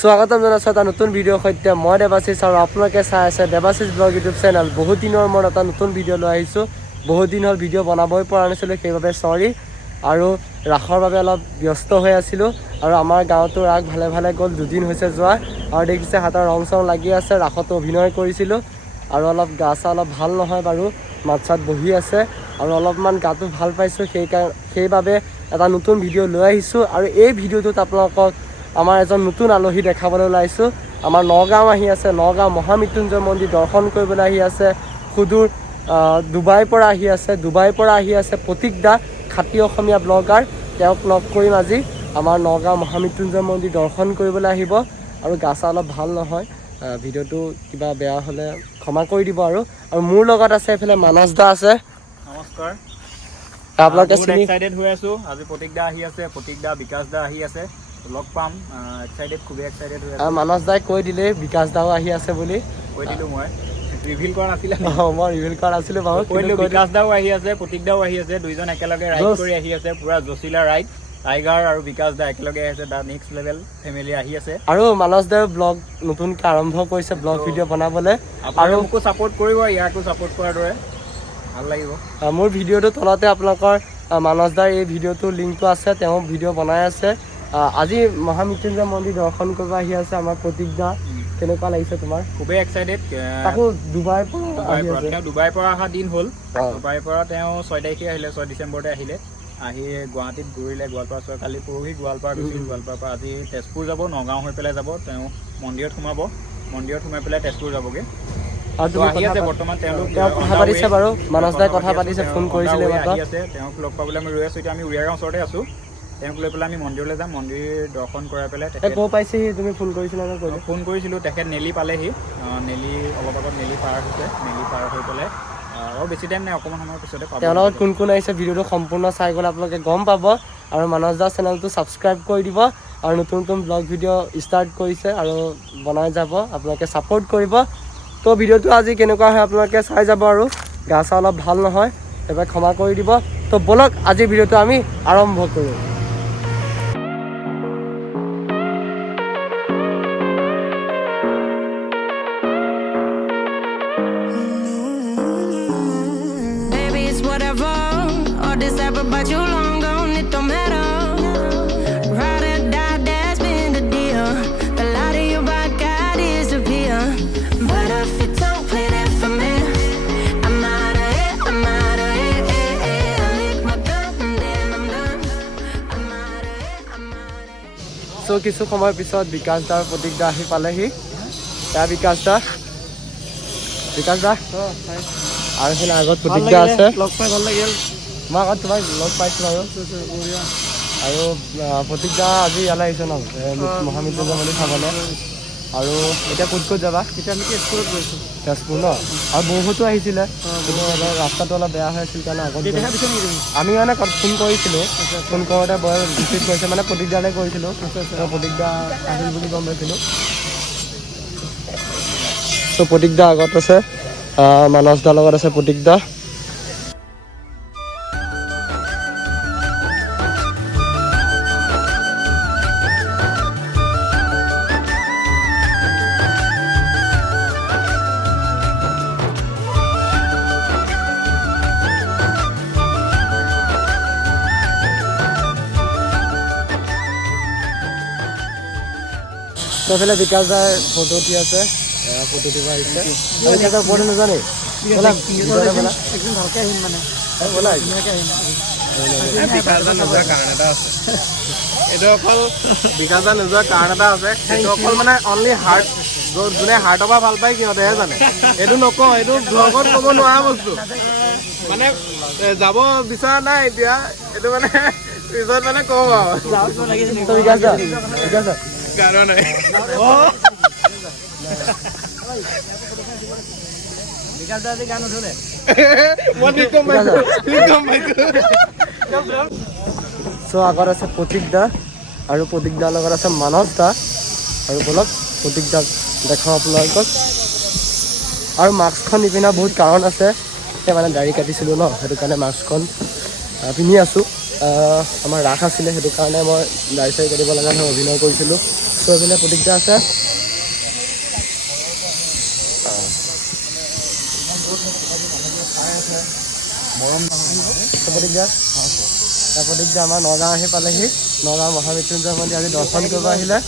স্বাগতম জনাইছোঁ এটা নতুন ভিডিঅ'ৰ সৈতে মই দেৱাশিষ আৰু আপোনালোকে চাই আছে দেৱাশিষ ব্লগ ইউটিউব চেনেল। বহুত দিনৰ মূৰত এটা নতুন ভিডিঅ' লৈ আহিছোঁ। বহুত দিন হ'ল ভিডিঅ' বনাবই পৰা নাছিলোঁ, সেইবাবে চৰি। আৰু ৰাসৰ বাবে অলপ ব্যস্ত হৈ আছিলোঁ আৰু আমাৰ গাঁৱতো ৰাস ভালে ভালে গ'ল, 2 দিন হৈছে যোৱা। আৰু দেখিছে হাতৰ ৰং চং লাগি আছে, ৰাসতো অভিনয় কৰিছিলোঁ আৰু অলপ গা চা অলপ ভাল নহয় বাৰু, মাত চাত বহি আছে আৰু অলপমান গাটো ভাল পাইছোঁ। সেইবাবে এটা নতুন ভিডিঅ' লৈ আহিছোঁ আৰু এই ভিডিঅ'টোত আপোনালোকক আমাৰ এজন নতুন আলহী দেখাবলৈ ওলাইছোঁ। আমাৰ নগাঁও আহি আছে, নগাঁও মহামৃত্যুঞ্জয় মন্দিৰ দৰ্শন কৰিবলৈ আহি আছে। সুদূৰ ডুবাইৰ পৰা আহি আছে প্ৰতীক দা, খাটি অসমীয়া ব্লগাৰ। তেওঁক লগ কৰিম আজি। আমাৰ নগাঁও মহামৃত্যুঞ্জয় মন্দিৰ দৰ্শন কৰিবলৈ আহিব আৰু গা চা অলপ ভাল নহয়, ভিডিঅ'টো কিবা বেয়া হ'লে ক্ষমা কৰি দিব। আৰু মোৰ লগত আছে এইফালে মানস দা আছে। নমস্কাৰ। আপোনালোকে বহুত এক্সাইটেড হৈ আছোঁ। আজি প্ৰতীক দা আহি আছে, প্ৰতীক দা, বিকাশ দা আহি আছে, লগ পাম। খুবেই এক্সাইটেড হৈ আছোঁ। মানস দাই কৈ দিলে বিকাশ দাও আহি আছে বুলি। কৈ দিলোঁ, মই ৰিভিল কৰা নাছিলে। মই ৰিভিল কৰা নাছিলোঁ বাৰু, কৈ দিলোঁ। বিকাশ দাও আহি আছে, প্ৰতীক দাও আহি আছে, দুইজন একেলগে ৰাইড কৰি আহি আছে, পুৰা জচিলা ৰাইড। টাইগাৰ আৰু বিকাশ দা একেলগে আহি আছে, দা নেক্সট লেভেল ফেমিলি আহি আছে। আৰু মানস দাই ব্লগ নতুনকৈ আৰম্ভ কৰিছে, ব্লগ ভিডিঅ' বনাবলৈ। আৰু মোকো ছাপোৰ্ট কৰিব, ইয়াকো ছাপোৰ্ট কৰাৰ দৰে ভাল লাগিব। মোৰ ভিডিঅ'টোৰ তলতে আপোনালোকৰ মানস দাৰ এই ভিডিঅ'টোৰ লিংকটো আছে, তেওঁ ভিডিঅ' বনাই আছে। আজি মহামৃত্যুঞ্জয় মন্দিৰ দৰ্শন কৰিব আহি আছে আমাৰ প্ৰতীক দা। কেনেকুৱা লাগিছে তোমাৰ? খুবেই এক্সাইটেড। তাকো ডুবাইৰ পৰা ডুবাইৰ পৰা অহা দিন হ'ল। ডুবাইৰ পৰা তেওঁ 6 তাৰিখে আহিলে, 6 ডিচেম্বৰতে আহিলে। আহি গুৱাহাটীত ঘূৰিলে, গোৱালপাৰা চোৱা, কালি পৰহি গোৱালপাৰা গৈছিল, গোৱালপাৰাৰ পৰা আজি তেজপুৰ যাব, নগাঁও হৈ পেলাই যাব। তেওঁ মন্দিৰত সোমাব, মন্দিৰত সোমাই পেলাই তেজপুৰ যাবগৈ। আহি আছে বৰ্তমান, তেওঁলোক কথা পাতিছে বাৰু, মানস দাই কথা পাতিছে, ফোন কৰিছিলে। আহি আছে, তেওঁক লগ পাবলৈ আমি ৰৈ আছোঁ। এতিয়া আমি উৰিয়াগাঁও ওচৰতে আছোঁ। তেওঁক লৈ পেলাই আমি মন্দিৰলৈ যাম, মন্দিৰ দৰ্শন কৰাই পেলাই ক'ব পাইছেহি। তুমি ফোন কৰিছিলা নে? ফোন কৰিছিলোঁ, তেখেত নেলি পালেহি। নেলি অলপ আগত নেলি পাৰ হৈছে, নেলি পাৰ হৈ পেলাই আৰু বেছি টাইম নাই, অকণমান সময়ৰ পিছতে পাব। তেওঁৰ লগত কোন কোন আহিছে ভিডিঅ'টো সম্পূৰ্ণ চাই গ'লে আপোনালোকে গম পাব। আৰু মানস দাৰ চেনেলটো ছাবস্ক্ৰাইব কৰি দিব। আৰু নতুন নতুন ব্লগ ভিডিঅ' ষ্টাৰ্ট কৰিছে আৰু বনাই যাব, আপোনালোকে ছাপোৰ্ট কৰিব। তো ভিডিঅ'টো আজি কেনেকুৱা হয় আপোনালোকে চাই যাব। আৰু গা চা অলপ ভাল নহয়, সেইবাবে ক্ষমা কৰি দিব। তো ব'লক আজি ভিডিঅ'টো আমি আৰম্ভ কৰোঁ। But you long gone, it don't matter. Ride or die, that's been the deal. The light of your back got disappear. But if you don't play that for me, I'm out of it, I'm out of it. I lick my gun and then I'm done. I'm out of it, I'm out of it. চ' কিছু সময়ৰ পিছত বিকাশ দাৰ প্ৰতীক দা আহি পালেহি। তাৰ বিকাশ দা আৰু সেইফালে আগত প্ৰতীক দা আছে। লগ পাই ভাল লাগিল। মই আগত তোমাক লগ পাইছোঁ আৰু প্ৰতীক দা আজি ইয়ালৈ আহিছে ন, মহামৃত্যুঞ্জয় মন্দিৰ চাবলৈ। আৰু এতিয়া ক'ত যাবা? এতিয়া আমি তেজপুৰত গৈছোঁ। তেজপুৰ ন? আৰু বহুতো আহিছিলে, কিন্তু ৰাস্তাটো অলপ বেয়া হৈ আছিল কাৰণে আগত আমি মানে ফোন কৰিছিলোঁ। ফোন কৰোঁতে বৰ ৰিচিভ কৰিছে, মানে প্ৰতীক দালৈ কৰিছিলোঁ। প্ৰতীক দা আহিল বুলি গম পাইছিলোঁ। ত' প্ৰতীক দা আগত আছে, মানস দাৰ লগত আছে প্ৰতীক দা। সেইফালে বিকাশ দাৰ ফটো উঠি আছে, ফটো উঠিব আহিছে। বিকাশ দাৰ ফটো নাজানে একদিন ভালকৈ আহিম মানে, ধুনীয়াকৈ আহিম। বিকাশ দা নোযোৱাৰ কাৰণ এটা আছে, এইটো অকল বিকাশ দা নোযোৱাৰ কাৰণ এটা আছে। এইটো অকল মানে অনলি হাৰ্ট, যোনে হাৰ্টৰ পৰা ভাল পায় সিহঁতেহে জানে। এইটো নকওঁ, এইটো ব্লগত ক'ব নোৱাৰা বস্তু। মানে যাব বিচৰা নাই এতিয়া, এইটো মানে পিছত মানে কওঁ আৰু। বিকাশ দা গান নাই। চ' আগত আছে প্ৰতীক দা আৰু প্ৰতীক দাৰ লগত আছে মানস দা। আৰু বলক প্ৰতীক দাক দেখাওঁ আপোনালোকক। আৰু মাস্কখন নিপিন্ধা বহুত কাৰণ আছে, সেই মানে দাড়ি কাটিছিলোঁ ন, সেইটো কাৰণে মাস্কখন পিন্ধি আছোঁ। আমাৰ ৰাস আছিলে, সেইটো কাৰণে মই দাড়ি চাড়ি কাটিব লগা হৈ অভিনয় কৰিছিলোঁ। চ' এইফালে প্ৰতীক দা আছে প্ৰতীক দা আমাৰ নগাঁও আহি পালেহি নগাঁও মহামৃত্যুঞ্জয় মন্দিৰ আজি দৰ্শন কৰিব আহিলে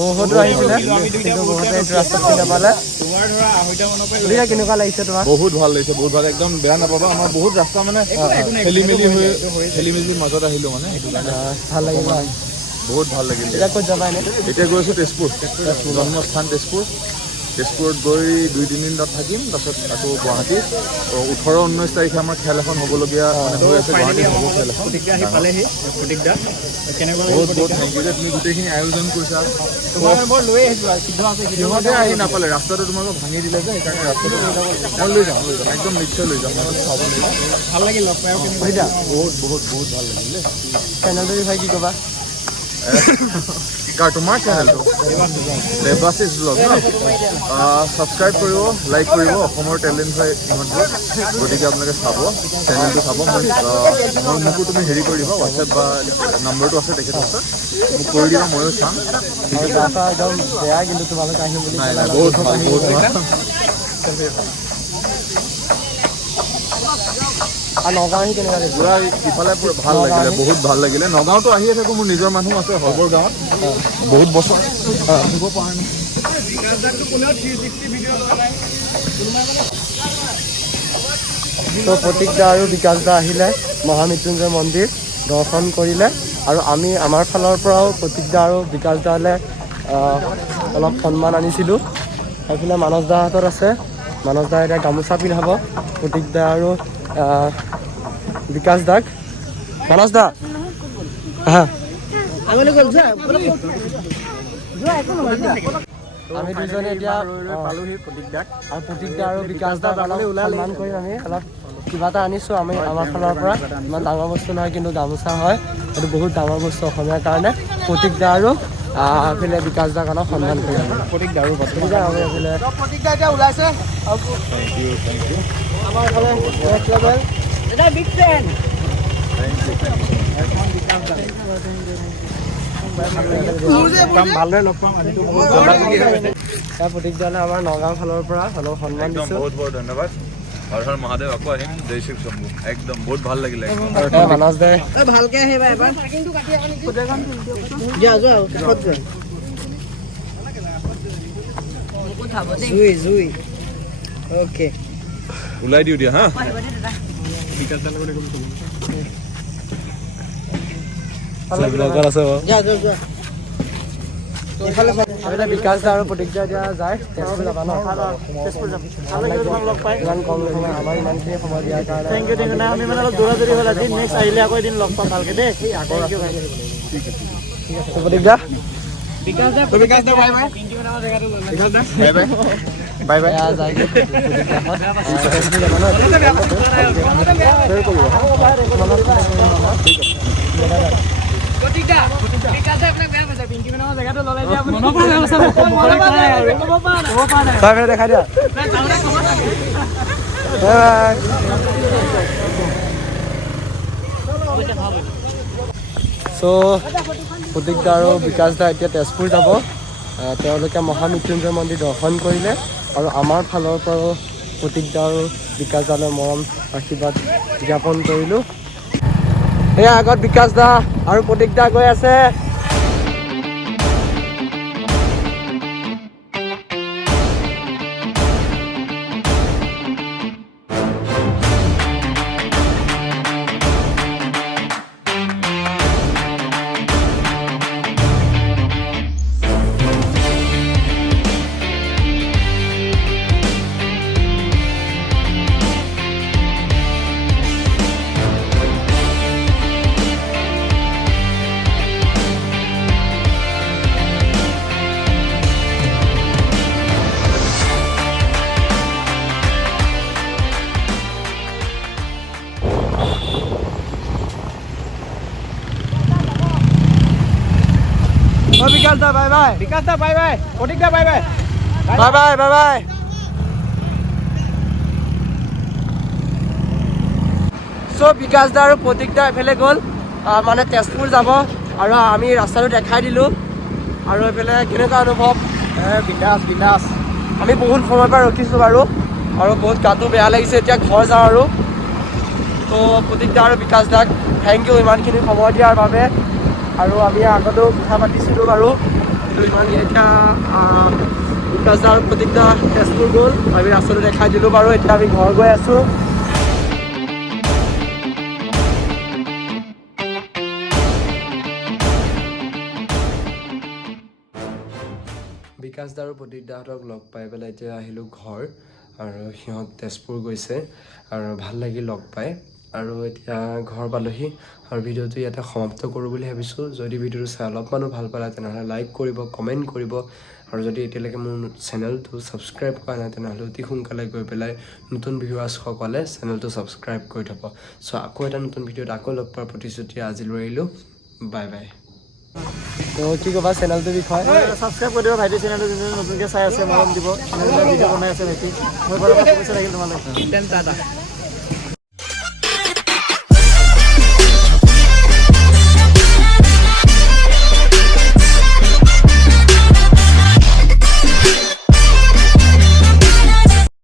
বহুতো আহিছিলে কিন্তু বহুতে এইটো ৰাস্তাত চিনি নাপালে কেনেকুৱা লাগিছে তোমাৰ বহুত ভাল লাগিছে বহুত ভাল একদম বেয়া নাপাবা আমাৰ বহুত ৰাস্তা মানে খেলি মেলি মাজত আহিলো মানে ভাল লাগিল বহুত ভাল লাগিল এতিয়া ক'ত যাবা এনে এতিয়া গৈ আছো তেজপুৰ জন্মস্থান তেজপুৰত গৈ 2-3 দিন তাত থাকিম তাৰপিছত আকৌ গুৱাহাটী 18-19 তাৰিখে আমাৰ খেল এখন হ'বলগীয়া হৈ আছে গুৱাহাটীত হ'ব খেল এখন বহুত বহুত থেংক ইউ যে তুমি গোটেইখিনি আয়োজন কৰিছা সিহঁতে আহি নাপালে ৰাস্তাটো তোমালোকক ভাঙি দিলে যে সেইকাৰণে ৰাস্তাটো মই লৈ যাম একদম নিশ্চয় লৈ যাম মই চাব লাগিব ভাল লাগিল লগ পাই বহুত ভাল লাগিল চেনেলটো বিষয়ে কি ক'বা তোমাৰ চেনেলটো দেৱাশিষ ব্লগ ছাবস্ক্ৰাইব কৰিব লাইক কৰিব অসমৰ টেলেণ্ট হয় ইহঁতবোৰ গতিকে আপোনালোকে চাব চেনেলটো চাব মোকো তুমি হেৰি কৰি দিবা হোৱাটছএপ বা নম্বৰটো আছে তেখেতৰ ওচৰত মোক কৰি দিবা ময়ো চাম একদম বেয়া কিন্তু তোমালোকে আহিম বুলি নাই বহুত ভাল আৰু নগাঁও আহি কেনেকুৱা লাগিছে পুৰা ইফালে পুৰা ভাল লাগিলে বহুত ভাল লাগিলে নগাঁওতো আহিয়ে থাকোঁ মোৰ নিজৰ মানুহ আছে হৰবৰ গাঁৱত বহুত বছৰ আহিব পৰা নাই ত' প্ৰতীক দা আৰু বিকাশ দা আহিলে মহামৃত্যুঞ্জয় মন্দিৰ দৰ্শন কৰিলে আৰু আমি আমাৰ ফালৰ পৰাও প্ৰতীক দা আৰু বিকাশ দালৈ অলপ সন্মান আনিছিলোঁ সেইফালে মানস দাৰ হাতত আছে মানস দা এতিয়া গামোচা পিন্ধাব প্ৰতীক দা আৰু বিকাশ দাক মানস দা আমি দুজনে এতিয়া পালোহি প্ৰতীক দাক আৰু প্ৰতীক দা আৰু বিকাশ দাক সন্মান কৰিম আমি অলপ কিবা এটা আনিছোঁ আমি আমাৰ ফালৰ পৰা ইমান ডাঙৰ বস্তু নহয় কিন্তু গামোচা হয় এইটো বহুত ডাঙৰ বস্তু অসমীয়াৰ কাৰণে প্ৰতীক দা আৰু এইফালে বিকাশ দাক অলপ সন্মান কৰিম প্ৰতীক দা আৰু আমি এইফালে প্ৰতীক দা এতিয়া ওলাইছে আমাৰ এইফালে নেক্সট লেভেল এটা বিগ ফেন ভালদৰে লগ পাম প্ৰতীক দালে আমাৰ নগাঁও ফালৰ পৰা অলপ সন্মান দিছোঁ বহুত বহুত ধন্যবাদ হৰ হৰ মহাদেৱ আকৌ আহিম জয় শিৱ শম্ভু একদম বহুত ভাল লাগিলে মানস দাই ভালকে আহিবা এবাৰ জুই অ'কে ওলাই দিওঁ দিয়া হা বিকাশ দা আৰু প্ৰতীক দা এতিয়া যায় তেজপুৰ যাবা ন ইমান কম সময় আমাৰ ইমানখিনি সময় দিয়াৰ কাৰণে থেংক ইউ আমি মানে অলপ দৌৰা দৌৰি হ'ল আজি নেক্সট আহিলে আকৌ এদিন লগ পাম ভালকে দেই প্ৰতীক দা বাই বাই যায় দেখাই দিয়া চ' প্ৰতীক দা আৰু বিকাশ দা এতিয়া তেজপুৰ যাব তেওঁলোকে মহামৃত্যুঞ্জয় মন্দিৰ দৰ্শন কৰিলে আৰু আমাৰ ফালৰ পৰাও প্ৰতীক দা আৰু বিকাশ দালৈ মৰম আশীৰ্বাদ জ্ঞাপন কৰিলোঁ সেয়া আগত বিকাশ দা আৰু প্ৰতীক দা গৈ আছে বিকাশ the bye bye Pratik the bye bye চ' বিকাশ দা আৰু প্ৰতীক দা এফালে গ'ল মানে তেজপুৰ যাব আৰু আমি ৰাস্তাটো দেখাই দিলোঁ আৰু এইফালে কেনেকুৱা অনুভৱ? বিন্দাছ আমি বহুত সময়ৰ পৰা ৰখিছোঁ বাৰু আৰু বহুত গাটো বেয়া লাগিছে এতিয়া ঘৰ যাওঁ আৰু তো প্ৰতীক দা আৰু বিকাশ দাক থেংক ইউ ইমানখিনি সময় দিয়াৰ বাবে আৰু আমি আগতেও কথা পাতিছিলোঁ বাৰু কিন্তু ইমানখিনি এতিয়া বিকাশ দা আৰু প্ৰতীক দা তেজপুৰ গ'ল আমি ৰাস্তাটো দেখাই দিলোঁ বাৰু এতিয়া আমি ঘৰ গৈ আছোঁ বিকাশ দা আৰু প্ৰতীক দাহঁতক লগ পাই পেলাই এতিয়া আহিলোঁ ঘৰ আৰু সিহঁত তেজপুৰ গৈছে আৰু ভাল লাগিল লগ পাই আৰু এতিয়া ঘৰ পালোহি আৰু ভিডিঅ'টো ইয়াতে সমাপ্ত কৰোঁ বুলি ভাবিছোঁ যদি ভিডিঅ'টো চাই অলপমানো ভাল পালে তেনেহ'লে লাইক কৰিব কমেণ্ট কৰিব আৰু যদি এতিয়ালৈকে মোৰ চেনেলটো ছাবস্ক্ৰাইব কৰা নাই তেনেহ'লে অতি সোনকালে গৈ পেলাই নতুন ভিউৱাৰ্ছসকলে চেনেলটো ছাবস্ক্ৰাইব কৰি থ'ব চ' আকৌ এটা নতুন ভিডিঅ'ত আকৌ লগ পোৱাৰ প্ৰতিশ্ৰুতি আজিলৈ এৰিলোঁ বাই বাই তো কি ক'বা চেনেলটোৰ বিষয়ে ছাবস্ক্ৰাইব কৰি দিব ভাইটি চেনেলটো যোনটো নতুনকৈ চাই আছে মৰম দিব ভিডিঅ' বনাই আছে ভাইটি মই বাৰু শুভেচ্ছা থাকিল তোমালৈ